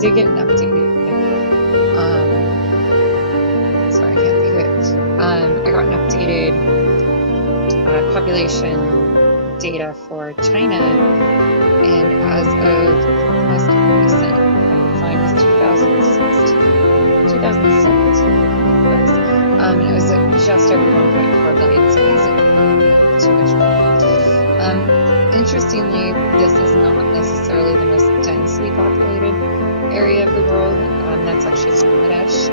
did get an updated. Sorry, I can't think of it. I got an updated population data for China, and as of most recent, I can find was 2017, and it was just over 1.4 billion, so it wasn't too much more. Interestingly, this is not necessarily the most densely populated area of the world. That's actually Bangladesh,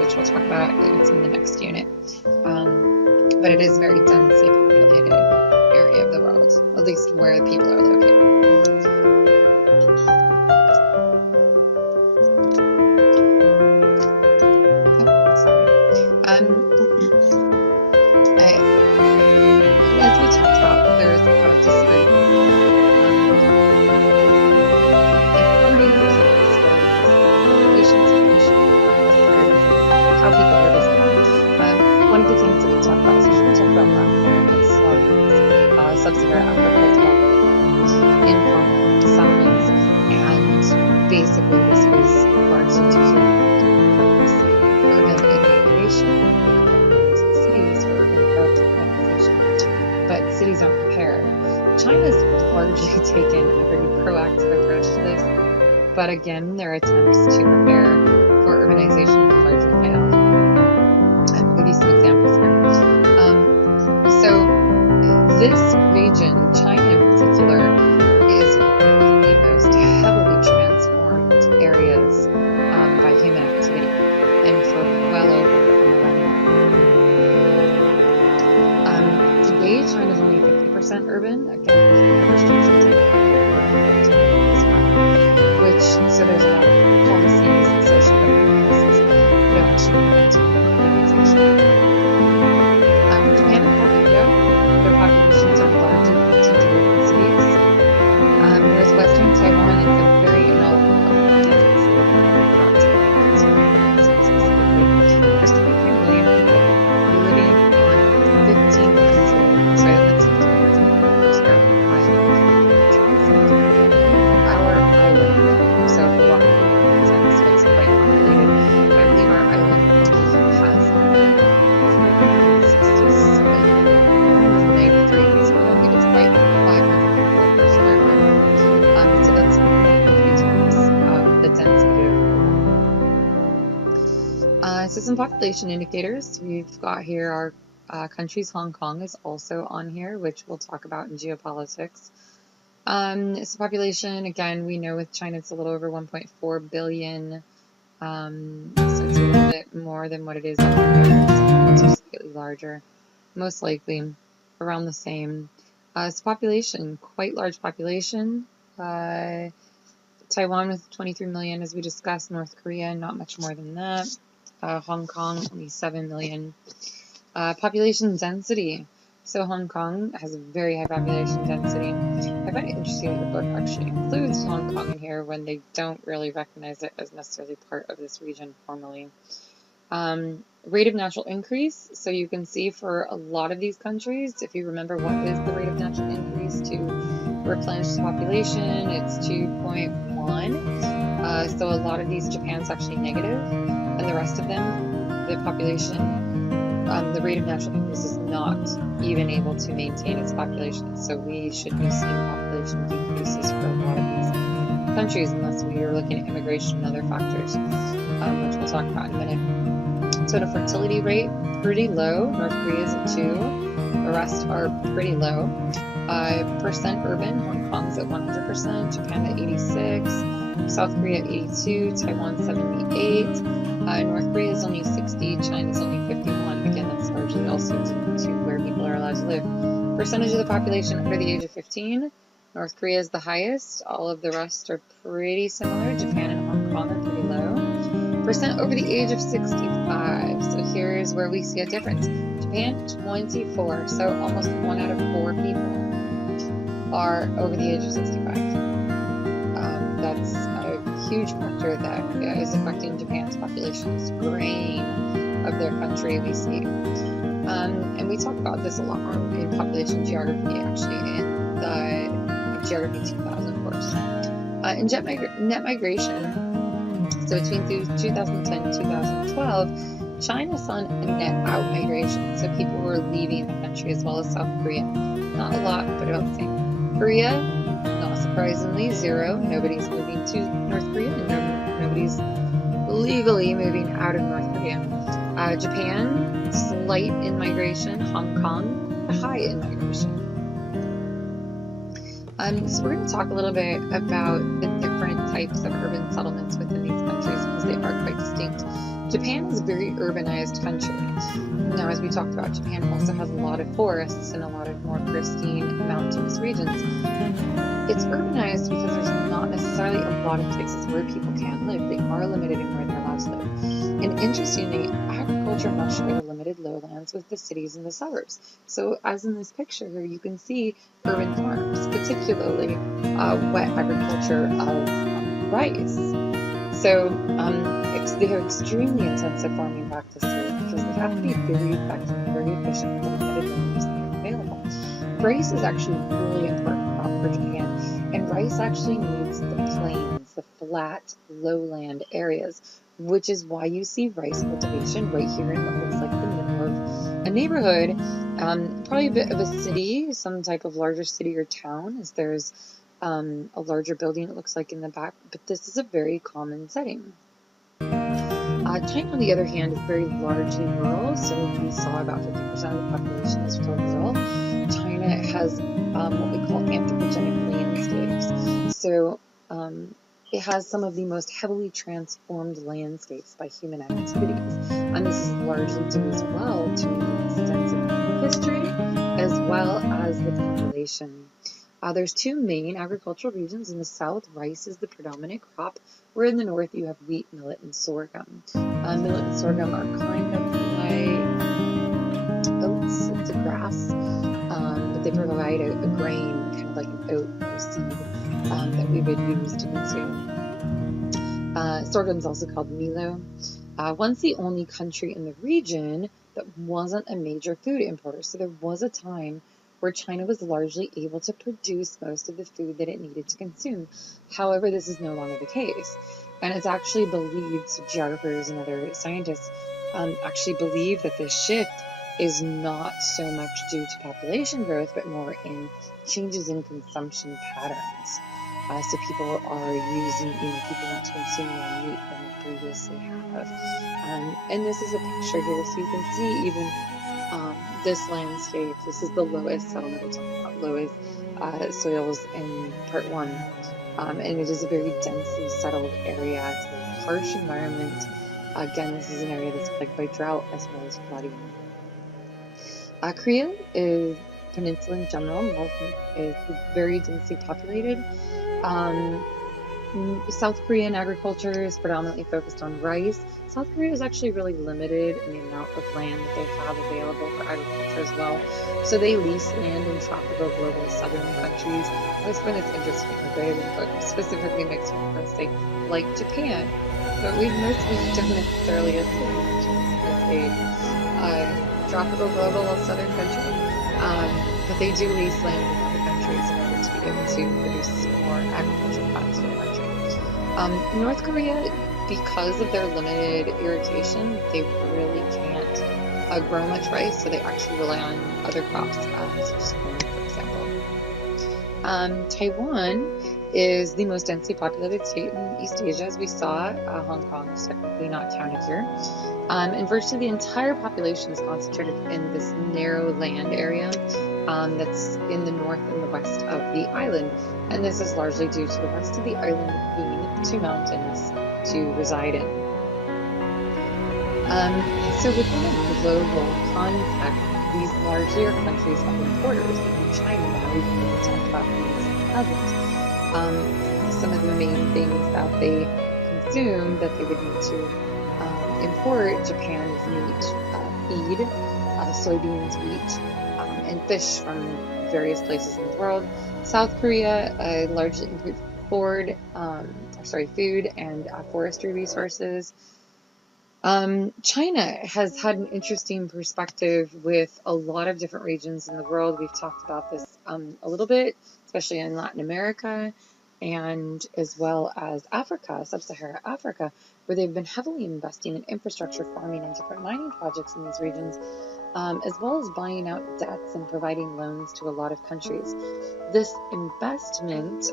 which we'll talk about. It's in the next unit. But it is a very densely populated area of the world, at least where the people are located. As we talked about, there's a lot of disparity. How people live as well. One of the things that we talk about is we talk about Latin America, Sub-Saharan Africa, as well, informal settlements, and basically this was largely due to urban immigration, cities for urbanization, but cities aren't prepared. China's largely taken a very proactive approach to this, but again, their attempts to prepare for urbanization have largely failed. I'll give you some examples here. So this region, China in particular, is one of the most heavily transformed areas by human activity, and for well over a millennium. Today, China is only 50% urban. Again, so there's a lot of policies and social policies that don't actually prevent urbanization. Japan and Korea, their populations are largely concentrated in cities. Whereas Western Taiwan is a very there's 23 million people living on 1,500 islands. Our island. So Hawaii is quite populated. I believe our island has 467 so I don't think it's quite 500 people per square mile. So that's 3 times the density of so some population indicators. We've got here our countries. Hong Kong is also on here, which we'll talk about in geopolitics. So population, again, we know with China it's a little over 1.4 billion, so it's a little bit more than what it is over here. It's slightly larger, most likely around the same. So population, quite large population. Taiwan with 23 million, as we discussed. North Korea, not much more than that. Hong Kong, only 7 million. Population density. So Hong Kong has a very high population density. I find it interesting that the book actually includes Hong Kong in here when they don't really recognize it as necessarily part of this region formally. Rate of natural increase. So you can see for a lot of these countries, if you remember what is the rate of natural increase to replenish the population, it's 2.1. So a lot of these, Japan's actually negative, and the rest of them, the population, the rate of natural increase is not even able to maintain its population. So we should be seeing population decreases for a lot of these countries unless we are looking at immigration and other factors, which we'll talk about in a minute. Total fertility rate, pretty low. North Korea is at 2. The rest are pretty low. Percent urban, Hong Kong's at 100%, Japan at 86, South Korea at 82, Taiwan 78, North Korea is only 60, China's only 51. Again, that's largely also to where people are allowed to live. Percentage of the population under the age of 15, North Korea is the highest. All of the rest are pretty similar. Japan and Hong Kong are pretty low. Percent over the age of 65. So here's where we see a difference. Japan, 24. So almost 1 out of 4 people are over the age of 65. That's a huge factor that is affecting Japan's population. Strain of their country, we see. And we talk about this a lot in population geography, actually, in the Geography 2000 course. In net migration, So between 2010 and 2012, China saw a net out migration. So people were leaving the country, as well as South Korea. Not a lot, but about the same. Korea, not surprisingly, zero. Nobody's moving to North Korea, and nobody's legally moving out of North Korea. Japan, slight in migration. Hong Kong, high in migration. So we're going to talk a little bit about the different types of urban settlements within these countries, because they are quite distinct. Japan is a very urbanized country. Now, as we talked about, Japan also has a lot of forests and a lot of more pristine mountainous regions. It's urbanized because there's not necessarily a lot of places where people can live. They are limited in where they're allowed to live. And interestingly, agriculture much share the limited lowlands with the cities and the suburbs. So as in this picture here, you can see urban farms, particularly wet agriculture of rice. So they have extremely intensive farming practices because they have to be very effective and very efficient with the limited land use that are available. Rice is actually a really important crop for Japan, and rice actually needs the plains, the flat, lowland areas, which is why you see rice cultivation right here in what looks like the middle of a neighborhood, probably a bit of a city, some type of larger city or town, as there's a larger building it looks like in the back, but this is a very common setting. China, on the other hand, is very largely rural, so we saw about 50% of the population is still rural. China has what we call anthropogenic landscapes. So it has some of the most heavily transformed landscapes by human activities. And this is largely due as well to the extensive history as well as the population. There's two main agricultural regions. In the south, rice is the predominant crop, where in the north you have wheat, millet, and sorghum. Millet and sorghum are kind of like oats. It's a grass, but they provide a grain, kind of like an oat or seed, that we would use to consume. Sorghum is also called milo. Once the only country in the region that wasn't a major food importer. So there was a time where China was largely able to produce most of the food that it needed to consume. However, this is no longer the case. And it's actually believed, so geographers and other scientists actually believe that this shift is not so much due to population growth, but more in changes in consumption patterns. So people are using, people want to consume more meat than they previously have. And this is a picture here, so you can see even this landscape. This is the lowest settlement. We're talking about lowest soils in part one. And it is a very densely settled area. It's a very harsh environment. Again, this is an area that's plagued by drought as well as flooding. Korea is peninsula in general. North is very densely populated. South Korean agriculture is predominantly focused on rice. South Korea is actually really limited in the amount of land that they have available for agriculture as well. So they lease land in tropical global southern countries. I always find this interesting that they have specifically mixed with, let's say, like Japan. But we mostly don't necessarily assume a tropical global southern country. But they do lease land in other countries in order to be able to produce more agricultural products for the country. North Korea, because of their limited irrigation, they really can't grow much rice, so they actually rely on other crops, such as corn, for example. Taiwan is the most densely populated state in East Asia, as we saw. Hong Kong is technically not counted here. And virtually the entire population is concentrated in this narrow land area that's in the north and the west of the island. And this is largely due to the rest of the island being too mountainous to reside in. So within a global context, these largely are countries of importers. Even China now, even though we talked about these hasn't. Some of the main things that they consume that they would need to import, Japan is meat, feed, soybeans, wheat, and fish from various places in the world. South Korea largely imports food and forestry resources. China has had an interesting perspective with a lot of different regions in the world. We've talked about this a little bit, especially in Latin America. and as well as Africa, sub-Saharan Africa, where they've been heavily investing in infrastructure, farming, and different mining projects in these regions, as well as buying out debts and providing loans to a lot of countries. This investment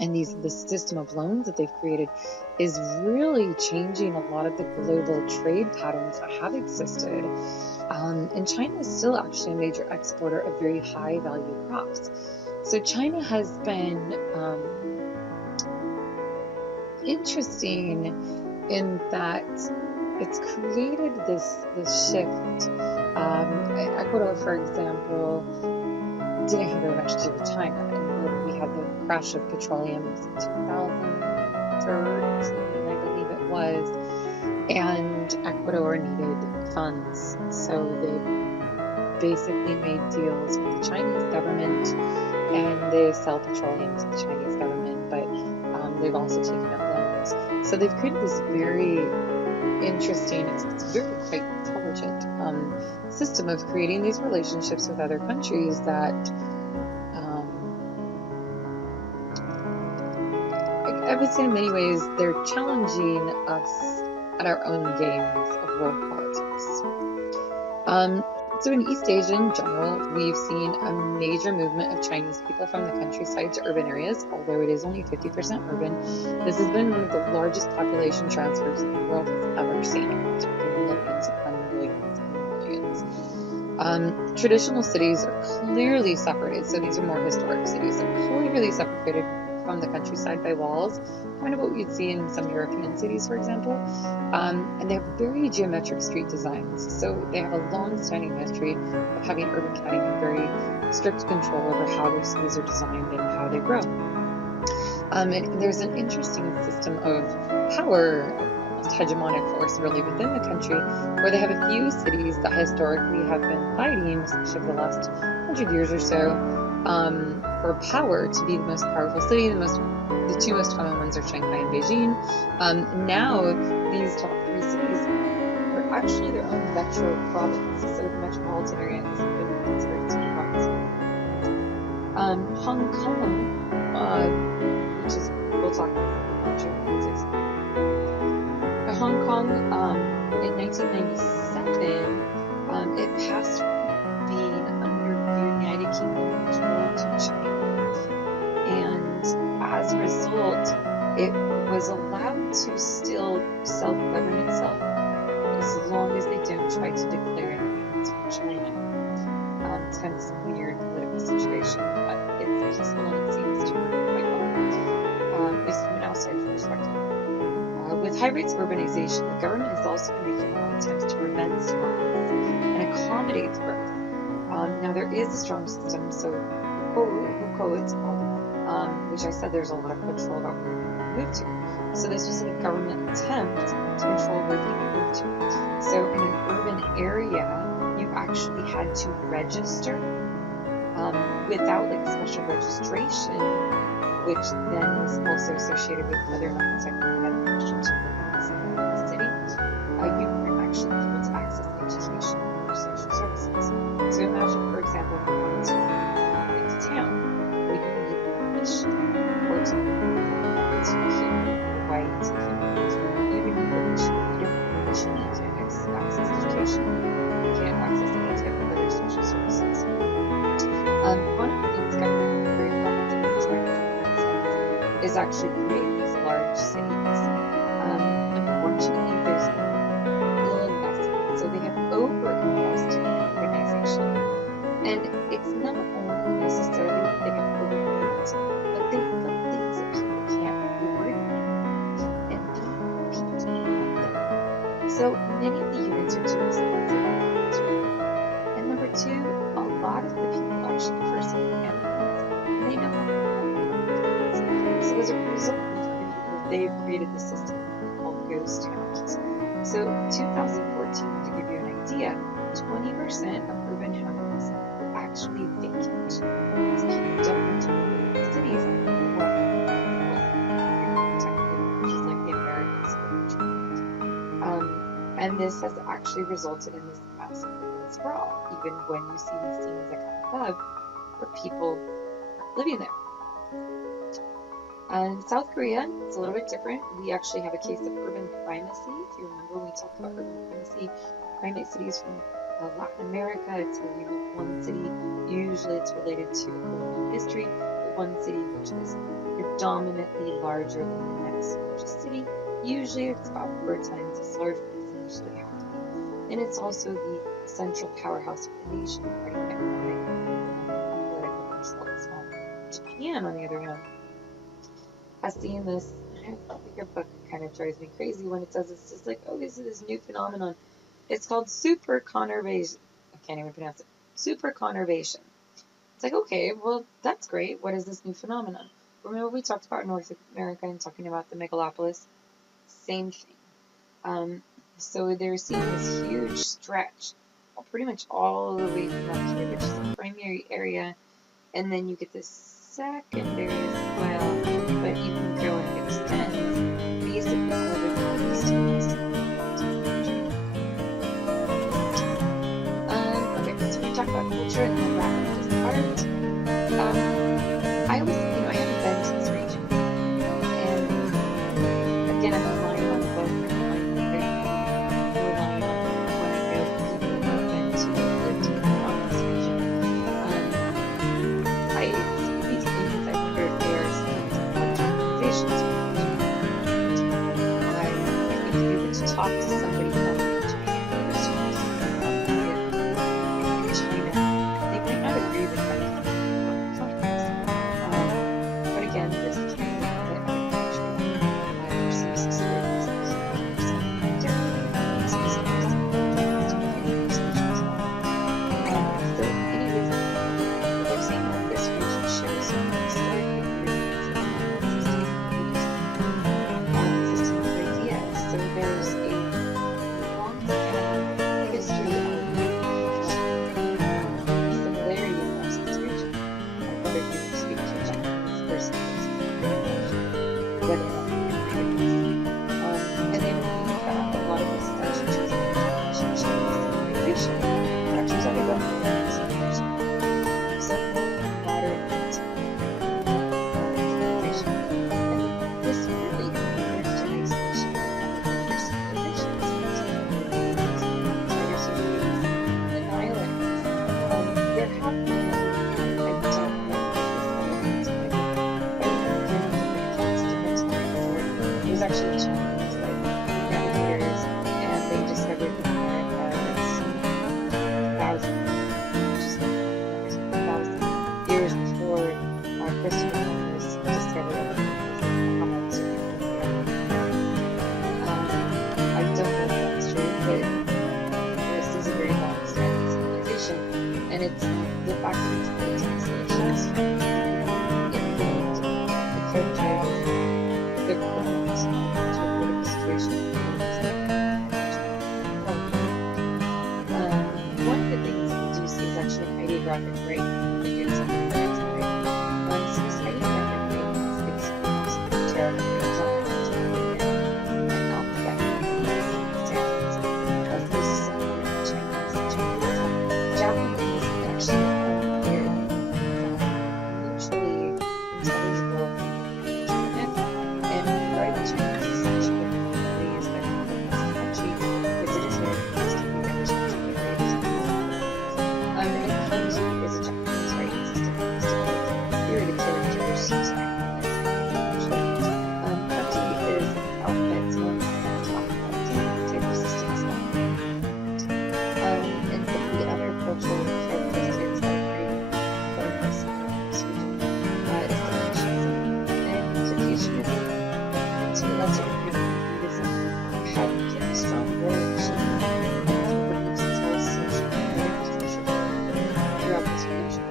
and this system of loans that they've created is really changing a lot of the global trade patterns that have existed. And China is still actually a major exporter of very high value crops. So China has been interesting in that it's created this shift. Ecuador, for example, didn't have very much to do with China, and then we had the crash of petroleum in 2013, I believe it was, and Ecuador needed funds, so they basically made deals with the Chinese government, and they sell petroleum to the Chinese government, but they've also taken up loans. So they've created this very interesting, it's very quite intelligent system of creating these relationships with other countries that I would say in many ways they're challenging us at our own games of world politics. So in East Asia in general, we've seen a major movement of Chinese people from the countryside to urban areas, although it is only 50% urban. This has been one of the largest population transfers the world has ever seen. Millions upon millions and millions. Traditional cities are clearly separated, so these are more historic cities. They're clearly separated from the countryside by walls, kind of what you'd see in some European cities, for example. And they have very geometric street designs. So they have a long-standing history of having urban planning and very strict control over how their cities are designed and how they grow. And there's an interesting system of power, almost hegemonic force really within the country, where they have a few cities that historically have been fighting, especially for the last 100 years or so, for power to be the most powerful city. The two most common ones are Shanghai and Beijing. Now these top three cities are actually their own metro province, so the metropolitan area is really considered to be province. Hong Kong, which is, we'll talk about geopolitics. Hong Kong, in 1997, it passed from being under United Kingdom control to China. And as a result, it was allowed to still self-govern itself as long as they don't try to declare independence from China. It's kind of this weird political situation, but it's peaceful and it seems to work quite well. This is from an outside perspective. With high rates of urbanization, the government has also been making a lot of attempts to prevent slums and accommodate growth. Now there is a strong system, so Hukou it's called, which I said there's a lot of control about where people move to. So this was a government attempt to control where people move to. So in an urban area, you actually had to register without like special registration, which then was also associated with whether or not you had permission to live in the city. You weren't actually able to access education or social services. So imagine, for example, if you wanted to go into town, would you need permission or to keep white, to keep you would need permission. You don't have permission, you can't access education, you can't access any type of other social services. One of the things government is very effectively trying to do is actually create these large cities. Unfortunately, there's ill investment, so they have over-invested in urbanization. And it's not only necessarily that they have overbuilt, but they built things that people can't afford, and people can't afford them. So many of the units are too expensive. And number two, a lot of the people actually prefer second-hand units, and they know how to afford them. So as a result, they've created this system called ghost towns. So 2014, to give you an idea, 20% of urban homes were actually vacant because people don't want to live in the cities anymore. Which is like the American school. And this has actually resulted in this massive urban sprawl, even when you see these scenes that come above where people are living there. South Korea, it's a little bit different. We actually have a case of urban primacy. If you remember, we talked about urban primacy, primate cities from Latin America. It's where you have one city, usually it's related to colonial history, but one city which is predominantly larger than the next largest city. Usually it's about 4 times as large, but it doesn't usually have to be. And it's also the central powerhouse for the nation, providing economic and political control as well. Japan, on the other hand, has seen this. I think your book kind of drives me crazy when it says it's just like, oh, this is this new phenomenon. It's called super conurbation. I can't even pronounce it. Super conurbation. It's like, okay, well, that's great. What is this new phenomenon? Remember we talked about North America and talking about the megalopolis? Same thing. So they're seeing this huge stretch, pretty much all the way from up here, which is the primary area, and then you get this secondary as well, but you can go and extend basically all the way from the east to the west. Okay, so we talked about culture and then wrap up this part. I haven't been to this region, and again, I'm relying on the book, relying on what I know from people who have been to lived on this region. These things, I wonder if there are some large organizations around. I think if you were to talk to somebody from Japan or South Korea, China, they might not agree with everything. But again, this can be a bit arbitrary. There seems to be some different specifics to as well. So anyways, what they're saying that this region shares some historically system of ideas. So there's a long-standing history of similarity across this region, whether you speak to a Japanese person whether or not you agree with this. And they believe that a lot of this is actually just a civilization. Actually, it's only about civilization. So modern civilization. And this really compares to the isolation of other civilizations. Other civilizations and islands. There have been, I don't know if this element, it was actually Chinese navigators, and they discovered America thousands years before Christopher Columbus discovered America. I don't know if that's true, but this is a very long-standing civilization, and it's the fact that it's built in isolation the character the current geopolitical situation. One of the things that we do see is actually ideographic break. Since ideographic break is territory and not that standards, as this is something that Chinese, Japanese actually are very mutually intelligible. And right Chinese is such a ways that country because it is very close to the other country. And it comes with a Japanese writing system. Here are the characters. Kanji is an alphabet, so it's an alphabet type of system as well. And some of the other cultural characteristics that are pretty important in this region is Confucianism. And Confucianism, to a lesser degree, Buddhism, have kept a strong relationship with as well as social and political structure throughout this region.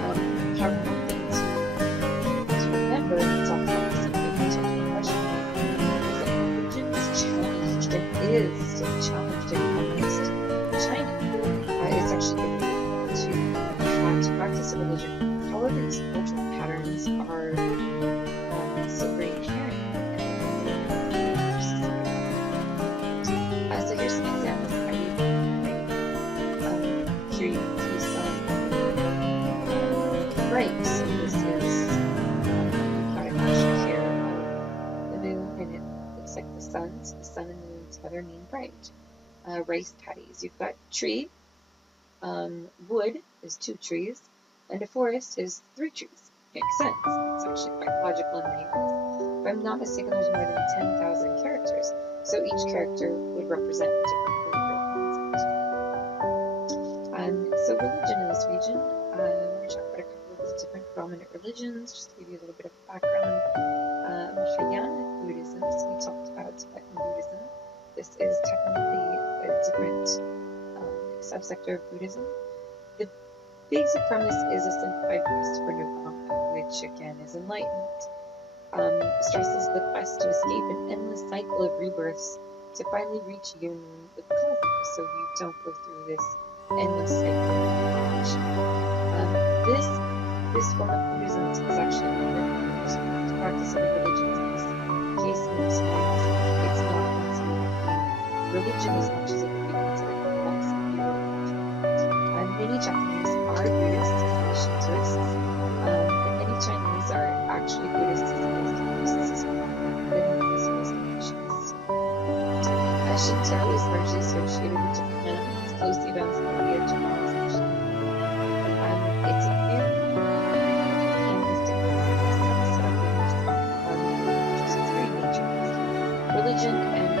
However, one thing to why they're named bright. Rice paddies. You've got tree, wood is 2 trees, and a forest is 3 trees. Makes sense. It's actually quite logical in many ways. If I'm not mistaken, there's more than 10,000 characters, so each character would represent a different political concept. So religion in this region, I'm going to talk about a couple of the different dominant religions, just to give you a little bit of background. Mahayana Buddhism, so we talked about Tibetan Buddhism. This is technically a different subsector of Buddhism. The basic premise is a simplified quest for nirvana, which again is enlightenment. Stresses the quest to escape an endless cycle of rebirths to finally reach union with the cosmos, so you don't go through this endless cycle of reincarnation. This form of Buddhism is actually the practice of religions. In this case, most times it's not considered religion as much as it would be considered a philosophy or religion. Many Japanese are Buddhists as Shintoists, and many Chinese are actually Buddhists as opposed to Buddhists as well. Shinto is largely associated with Japan. It's closely bound to Korea, Japan is actually. It's a very animistic set of beliefs, it's very nature-based. Religion and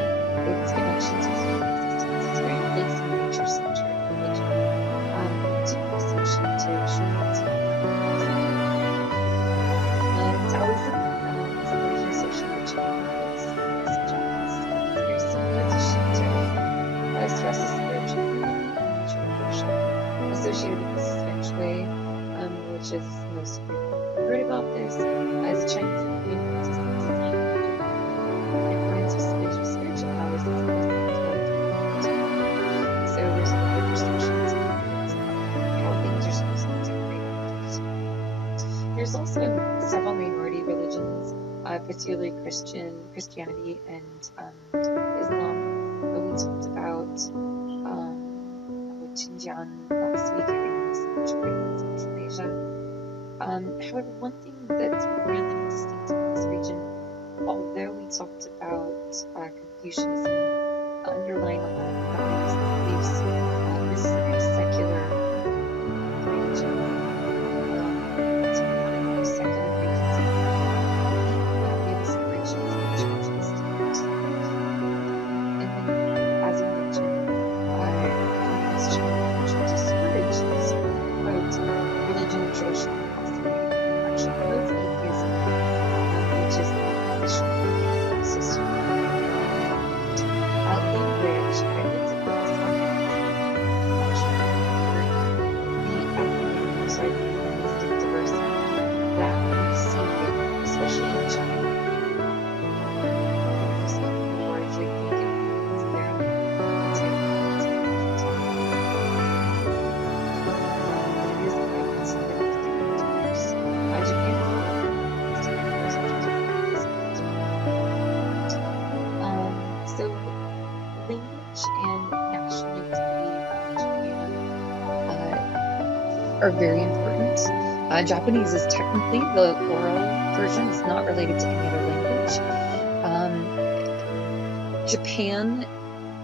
its connections with human existence. It's very based on nature-centered religion. Shinto, Taoism is largely associated with Japanese. It's very similar to Shinto. Stresses spiritual unity and ritual worship associated with this feng shui, which is most of you have heard about this as Chinese community systems designed in accordance with spiritual powers as opposed to so there's a lot of restrictions on how things are supposed to be decorated. There's also several minority religions, particularly Christianity and Islam. We talked about Xinjiang last week. I think it was the majority in Central Asia. However, one thing that's really distinct in this region, although we talked about Confucianism underlying a lot of the values and beliefs, this is a very secular region. It's one of the secular regions in the world. We have a separation between church and state. And then, as I mentioned, Communist China discourages, quote, religion and tradition actually promotes atheism, which is the Christian system. Language, I would say the linguistic diversity that we see, especially in China. Largely thinking it's their So language and national identity in Japan are very important. Japanese is technically the oral version. It's not related to any other language. Japan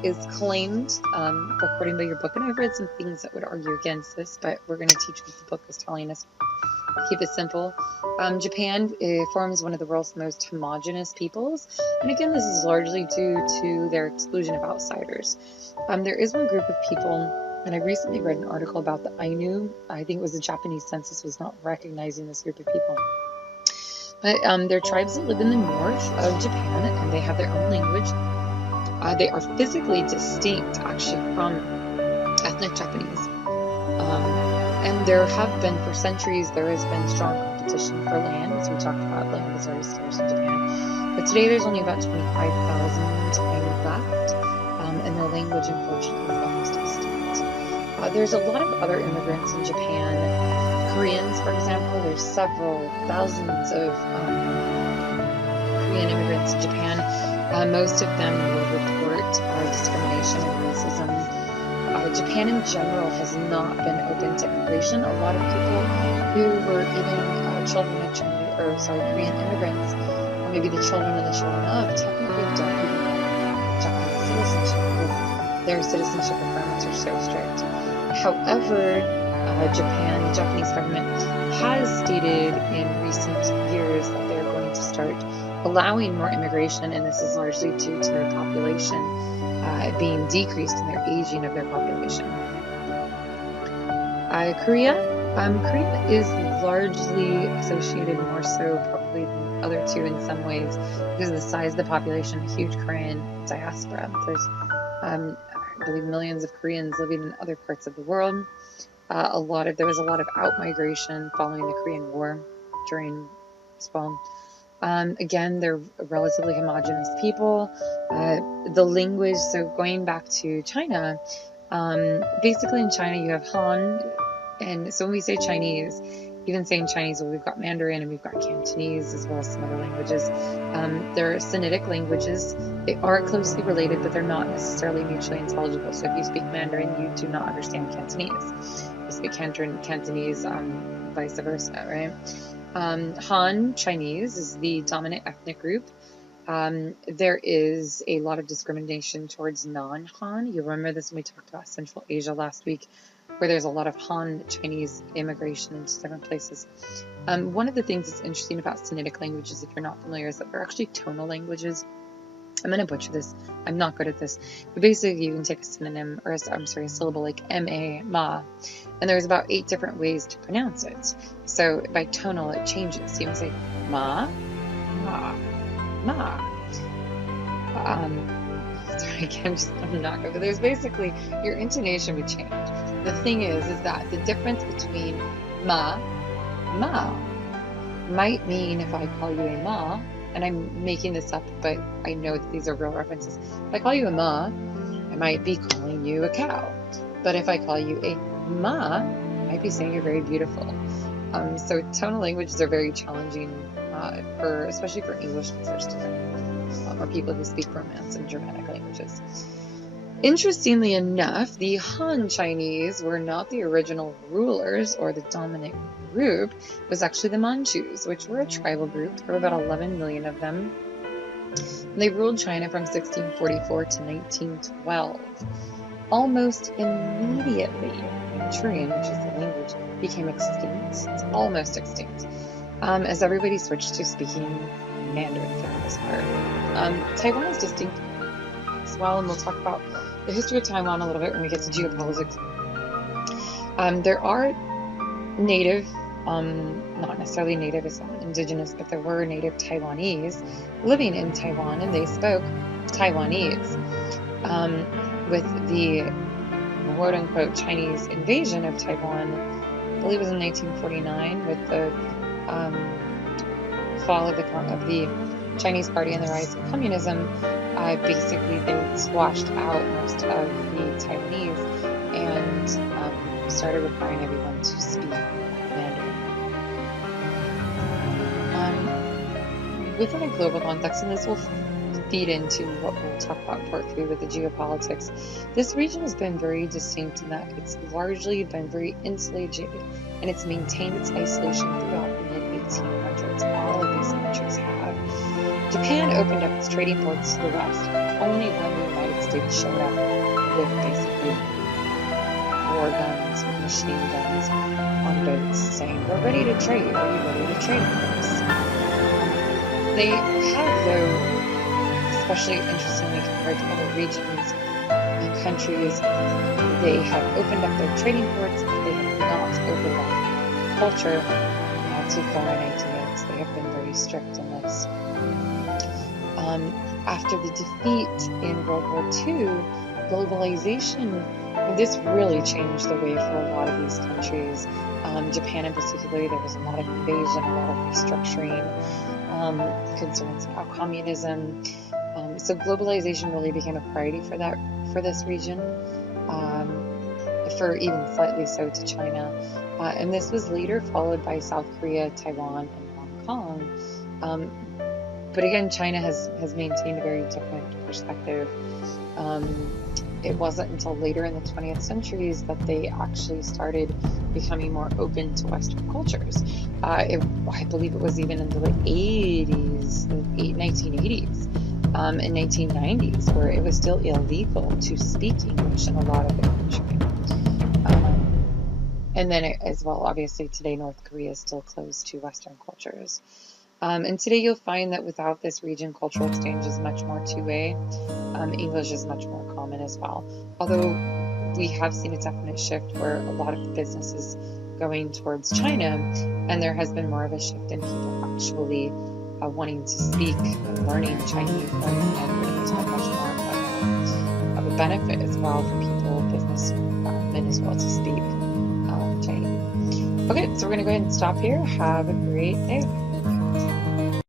is claimed, according to your book, and I've read some things that would argue against this, but we're going to teach what the book is telling us. Keep it simple. Japan forms one of the world's most homogenous peoples, and again, this is largely due to their exclusion of outsiders. There is one group of people, and I recently read an article about the Ainu. I think it was the Japanese census was not recognizing this group of people. But they're tribes that live in the north of Japan, and they have their own language. They are physically distinct, actually, from ethnic Japanese. And there have been, for centuries, there has been strong competition for land. As we talked about, land is very scarce in Japan. But today there's only about 25,000 Ainu left, and their language, unfortunately, is almost extinct. There's a lot of other immigrants in Japan. Koreans, for example, there's several thousands of Korean immigrants in Japan. Most of them will report discrimination and racism. Japan in general has not been open to immigration. A lot of people who were even children of Korean immigrants, or maybe the children of, technically don't even have Japanese citizenship because their citizenship requirements are so strict. However, the Japanese government has stated in recent years that they're going to start allowing more immigration, and this is largely due to their population being decreased in their aging of their population. Korea is largely associated more so probably than the other two in some ways because of the size of the population, a huge Korean diaspora. There's, I believe, millions of Koreans living in other parts of the world. There was a lot of out-migration following the Korean War during as well. Again, they're a relatively homogenous people. The language, so going back to China, basically in China you have Han, and so when we say Chinese, even saying Chinese, well, we've got Mandarin and we've got Cantonese as well as some other languages. They're Sinitic languages. They are closely related, but they're not necessarily mutually intelligible. So if you speak Mandarin, you do not understand Cantonese. If you speak Cantonese, vice versa, right? Han Chinese is the dominant ethnic group. There is a lot of discrimination towards non-Han. You remember this when we talked about Central Asia last week, where there's a lot of Han Chinese immigration into different places. One of the things that's interesting about Sinitic languages, if you're not familiar, is that they're actually tonal languages. I'm going to butcher this. I'm not good at this. But basically, you can take a synonym, or a syllable like M-A, ma, and there's about 8 different ways to pronounce it. So by tonal, it changes. You can say ma, ma, ma. Sorry, again, I'm not good. But there's basically, your intonation would change. The thing is that the difference between ma might mean if I call you a ma, and I'm making this up, but I know that these are real references. If I call you a ma, I might be calling you a cow. But if I call you a ma, I might be saying you're very beautiful. So tonal languages are very challenging, especially for English speakers or people who speak Romance and Germanic languages. Interestingly enough, the Han Chinese were not the original rulers or the dominant group. It was actually the Manchus, which were a tribal group. There were about 11 million of them. And they ruled China from 1644 to 1912. Almost immediately, Manchurian, which is the language, became extinct. It's almost extinct, as everybody switched to speaking Mandarin for the most part. Taiwan is distinct as well, and we'll talk about the history of Taiwan a little bit when we get to geopolitics. There are native, not necessarily native, it's not indigenous, but there were native Taiwanese living in Taiwan, and they spoke Taiwanese. With the quote-unquote Chinese invasion of Taiwan, I believe it was in 1949, with the fall of the Chinese Party and the rise of communism. Basically, they squashed out most of the Taiwanese and started requiring everyone to speak Mandarin. Within a global context, and this will feed into what we'll talk about in part 3 with the geopolitics, this region has been very distinct in that it's largely been very insulated and it's maintained its isolation throughout the mid-1800s. All of these countries have. Japan opened up its trading ports to the west only when the United States showed up with basically war guns, with machine guns on boats saying, "We're ready to trade. Are you ready to trade with us?" They have, though, especially interestingly compared to other regions and countries, they have opened up their trading ports, but they have not opened up culture to foreign ideas. They have been very strict in this. After the defeat in World War II, globalization, this really changed the way for a lot of these countries. Japan in particular, there was a lot of invasion, a lot of restructuring, concerns about communism. So globalization really became a priority for this region, for even slightly so to China. And this was later followed by South Korea, Taiwan, and Hong Kong. But again, China has maintained a very different perspective. It wasn't until later in the 20th centuries that they actually started becoming more open to Western cultures. I believe it was even in the late 1980s in 1990s, where it was still illegal to speak English in a lot of the country. And then as well, obviously today North Korea is still closed to Western cultures. And today you'll find that without this region, cultural exchange is much more two-way. English is much more common as well. Although we have seen a definite shift where a lot of the business is going towards China, and there has been more of a shift in people actually wanting to speak and learning Chinese, and it's been much more of a benefit as well for people, businessmen as well, to speak Chinese. Okay, so we're going to go ahead and stop here. Have a great day.